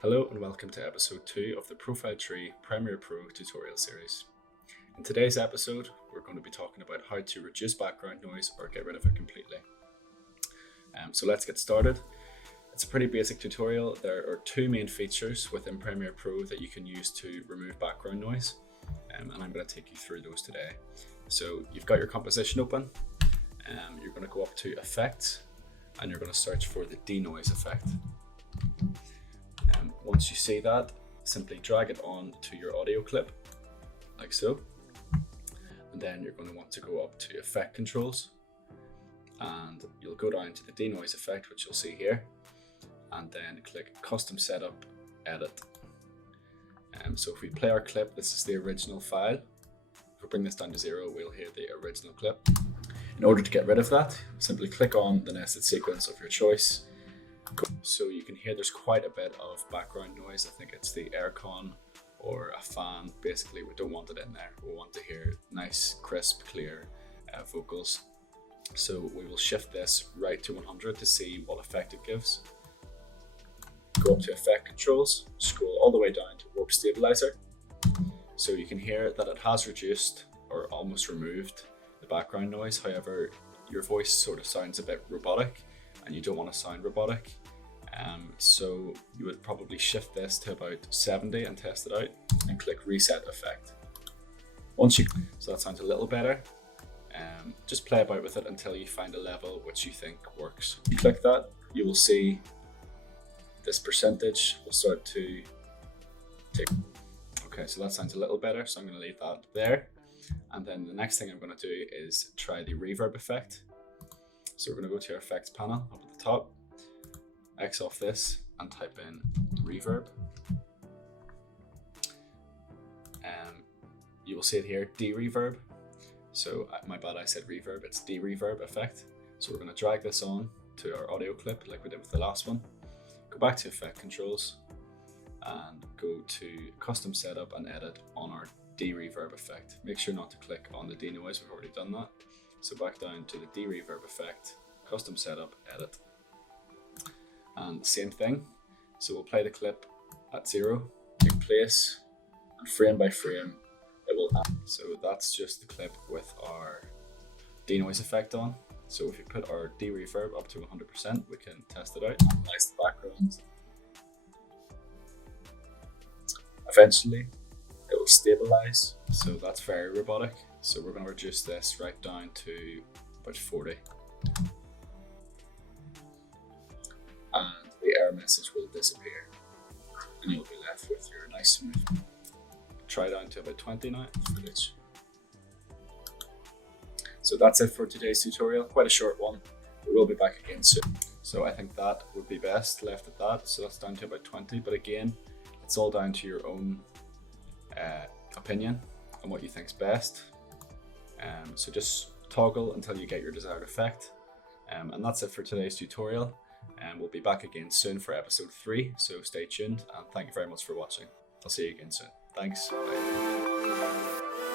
Hello and welcome to episode 2 of the ProfileTree Premiere Pro tutorial series. In today's episode, we're going to be talking about how to reduce background noise or get rid of it completely. So let's get started. It's a pretty basic tutorial. There are two main features within Premiere Pro that you can use to remove background noise, and I'm going to take you through those today. So you've got your composition open, you're going to go up to Effects, and you're going to search for the Denoise effect. Once you see that, simply drag it on to your audio clip, like so. And then you're going to want to go up to Effect Controls, and you'll go down to the Denoise effect, which you'll see here, and then click Custom Setup, Edit. So if we play our clip, this is the original file. If we bring this down to 0, we'll hear the original clip. In order to get rid of that, simply click on the nested sequence of your choice. So you can hear there's quite a bit of background noise. I think it's the aircon or a fan. Basically, we don't want it in there. We want to hear nice, crisp, clear vocals. So we will shift this right to 100 to see what effect it gives. Go up to Effect Controls, scroll all the way down to Warp Stabilizer. So you can hear that it has reduced or almost removed the background noise. However, your voice sort of sounds a bit robotic, and you don't want to sound robotic. So you would probably shift this to about 70 and test it out and click Reset Effect. So that sounds a little better. Just play about with it until you find a level which you think works. You click that, you will see this percentage will start to take. Okay, so that sounds a little better, so I'm going to leave that there. And then the next thing I'm going to do is try the reverb effect. So we're going to go to our effects panel up at the top, X off this, and type in reverb. You will see it here, de-reverb. So my bad, I said reverb, it's de-reverb effect. So we're going to drag this on to our audio clip like we did with the last one. Go back to Effect Controls and go to Custom Setup and Edit on our de-reverb effect. Make sure not to click on the denoise, we've already done that. So back down to the de-reverb effect, Custom Setup, Edit. And same thing. So we'll play the clip at 0, take place, and frame by frame it will add. So that's just the clip with our denoise effect on. So if we put our de-reverb up to 100%, we can test it out, analyze the background. Eventually, it will stabilize. So that's very robotic. So we're going to reduce this right down to about 40. And the error message will disappear. And you'll be left with your nice smooth. Try down to about 20 now, footage. So that's it for today's tutorial. Quite a short one. We will be back again soon. So I think that would be best left at that. So that's down to about 20. But again, it's all down to your own opinion and what you think's best. So just toggle until you get your desired effect. And that's it for today's tutorial. And we'll be back again soon for episode 3. So stay tuned and thank you very much for watching. I'll see you again soon. Thanks. Bye.